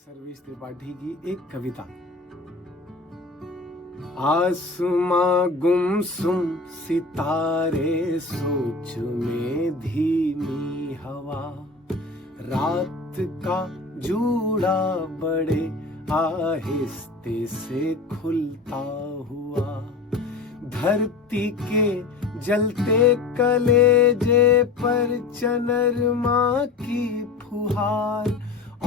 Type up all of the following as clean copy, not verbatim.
सर्वेश त्रिपाठी की एक कविता। आसमां गुमसुम सितारे सोच में धीमी हवा, रात का जूड़ा बड़े आहिस्ते से खुलता हुआ, धरती के जलते कलेजे पर चंद्रमा की फुहार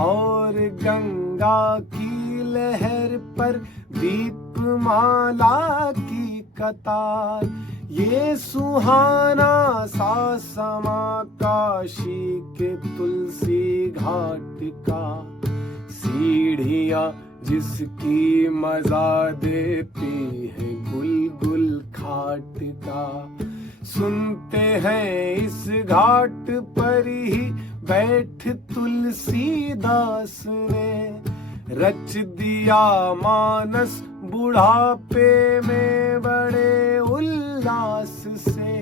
और गंगा की लहर पर दीपमाला की कतार। ये सुहाना सा समा काशी के तुलसी घाट का, सीढ़ियाँ जिसकी मजा देती है गुलगुल खाट का। सुनते हैं इस घाट पर ही बैठ तुलसीदास ने रच दिया मानस बुढ़ापे में बड़े उल्लास से।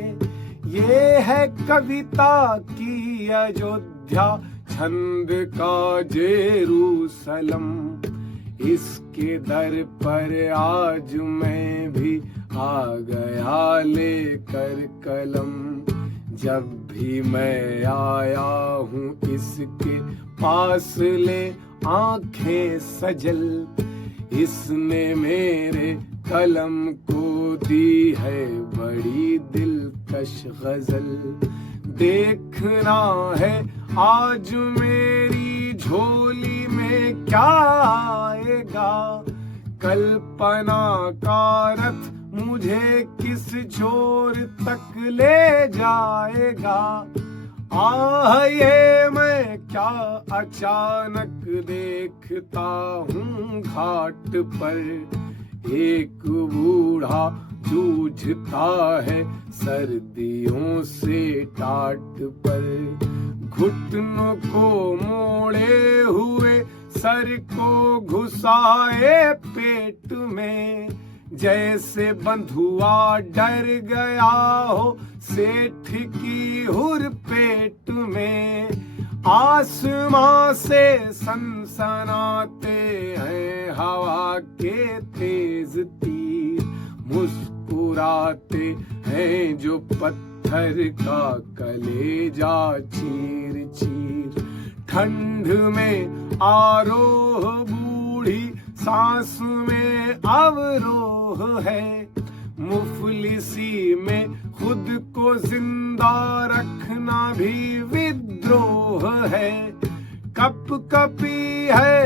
ये है कविता की अयोध्या, छंद का जेरूसलम, इसके दर पर आज मैं भी आ गया लेकर कलम। जब भी मैं आया हूँ इसके पास ले आंखें सजल, इसने मेरे कलम को दी है बड़ी दिलकश गजल। देखना है आज मेरी झोली में क्या आएगा, कल्पना का रथ मुझे किस छोर तक ले जाएगा। आह ये मैं क्या अचानक देखता हूँ घाट पर, एक बूढ़ा जूझता है सर्दियों से टाट पर। घुटनों को मोड़े हुए सर को घुसाए पेट में, जैसे बंधुआ डर गया हो सेठ की हुर पेट में। आसमां से सनसनाते हैं हवा के तेज तीर, मुस्कुराते हैं जो पत्थर का कलेजा चीर चीर। ठंड में आरोह बूढ़ी सांस में अवरोह है, मुफलिसी में खुद को जिंदा रखना भी विद्रोह है। कप कपी है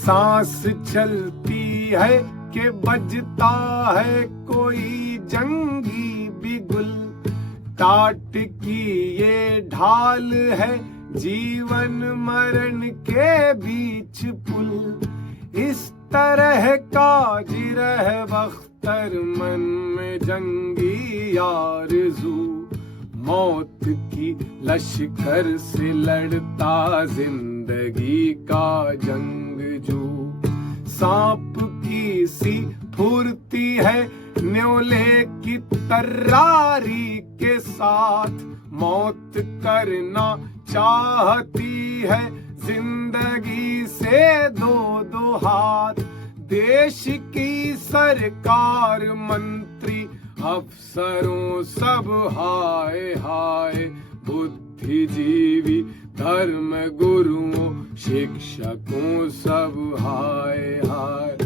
सांस चलती है कि बजता है कोई जंगी बिगुल। टाट की ये ढाल है जीवन मरण के बीच पुल। इस तरह का जिरह बख्तर मन में जंगी आरज़ू, मौत की लश्कर से लड़ता जिंदगी का जंगजू। सांप की सी फुर्ती है न्योले की तर्रारी के साथ, मौत करना चाहती है जिंदगी से दो दो हाथ। देश की सरकार मंत्री अफसरों सब हाय हाय, बुद्धिजीवी धर्म गुरुओं शिक्षकों सब हाय हाय।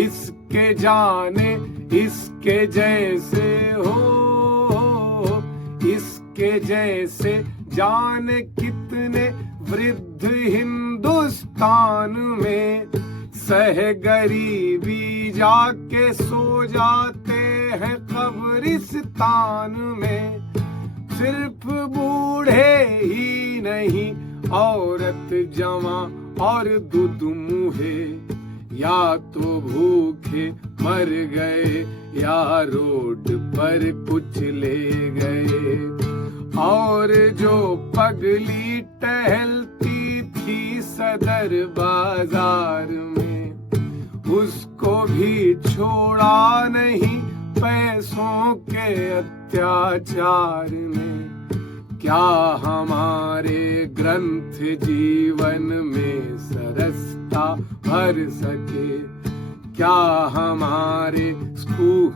इसके जाने इसके जैसे हो, इसके जैसे जाने कितने वृद्ध हिंदुस्तान में। सह गरीबी जाके सो जाते हैं कब्रिस्तान में। सिर्फ बूढ़े ही नहीं औरत जवां और दुधमुहे, या तो भूखे मर गए या रोड पर कुचले गए। और जो पगली टहलती थी सदर बाजार में, उसको भी छोड़ा नहीं पैसों के अत्याचार ने। क्या हमारे ग्रंथ जीवन में सरसता भर सके, क्या हमारे स्कूल,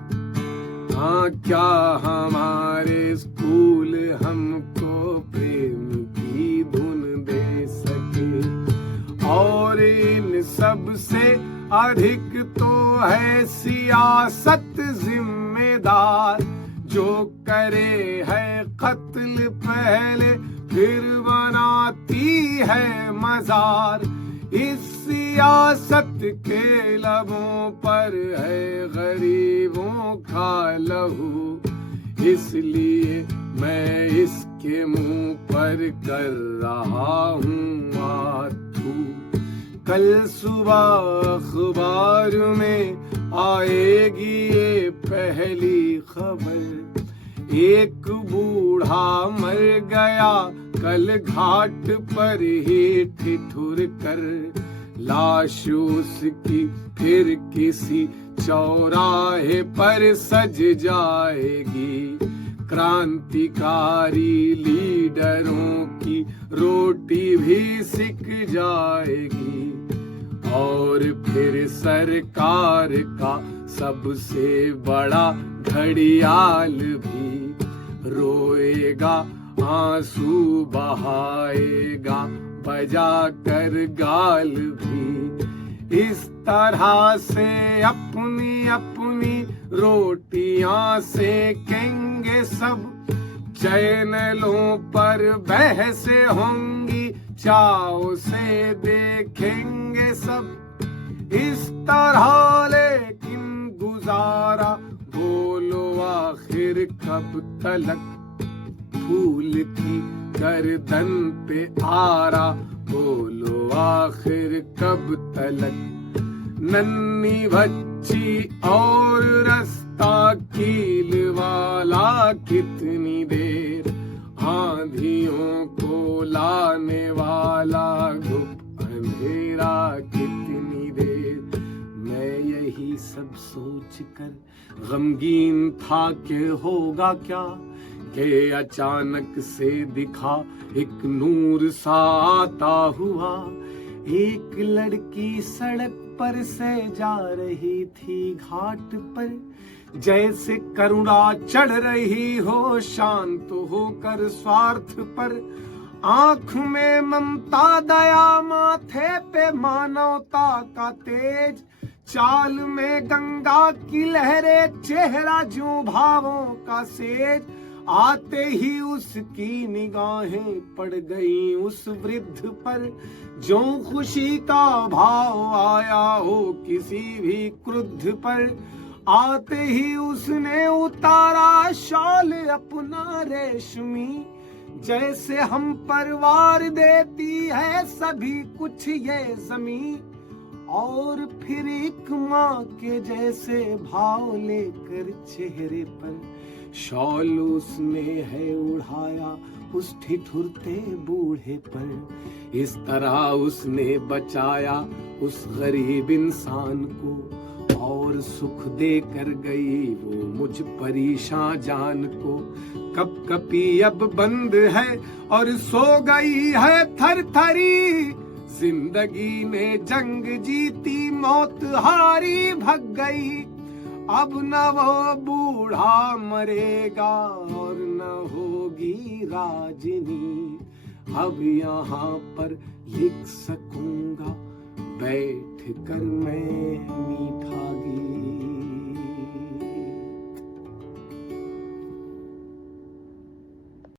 हाँ क्या हमारे स्कूल हमको प्रेम की धुन दे सके। और इन सब से अधिक तो है सियासत जिम्मेदार, जो करे है कत्ल पहले फिर बनाती है मजार। इस सियासत के लबों पर है गरीबों का लहू, इसलिए मैं इसके मुंह पर कर रहा हूँ आथू। कल सुबह अखबार में आएगी ये पहली खबर, एक बूढ़ा मर गया कल घाट पर ही ठिठुर कर। लाश उसकी फिर किसी चौराहे पर सज जाएगी, क्रांतिकारी लीडरों की रोटी भी सिक जाएगी। और फिर सरकार का सबसे बड़ा घड़ियाल भी रोएगा, आंसू बहाएगा बजा कर गाल भी। इस तरह से अपनी अपनी रोटियां सेकेंगे सब, चैनलों पर बहसें होंगी, चाव से देखेंगे सब। इस तरह लेकिन गुजारा बोलो आखिर कब तलक, फूल की गर्दन पे आरा बोलो आखिर कब तलक। नन्ही बच्ची और रास्ता कील वाला कितनी देर, आंधियों को लाने वाला गुप अंधेरा कितनी देर। मैं यही सब सोच कर गमगीन था कि होगा क्या, कि अचानक से दिखा एक नूर सा आता हुआ। एक लड़की सड़क पर से जा रही थी घाट पर, जैसे करुणा चढ़ रही हो शांत होकर स्वार्थ पर। आंख में ममता दया, माथे पे मानवता का तेज, चाल में गंगा की लहरें, चेहरा जो भावों का सेज। आते ही उसकी निगाहें पड़ गई उस वृद्ध पर, जो खुशी का भाव आया हो किसी भी क्रुद्ध पर। आते ही उसने उतारा शॉल अपना रेशमी, जैसे हम परवार देती है सभी कुछ ये जमीन। और फिर एक माँ के जैसे भाव लेकर चेहरे पर शॉल उसने है उड़ाया उस ठिठुरते बूढ़े पर। इस तरह उसने बचाया उस गरीब इंसान को, और सुख दे कर गई वो मुझ परेशान जान को। कपकपी अब बंद है और सो गई है थरथरी, जिंदगी ने जंग जीती मौत हारी भग गई। अब न वो बूढ़ा मरेगा और न होगी राजनी, अब यहाँ पर लिख सकूंगा बैठ कर मैं मीठा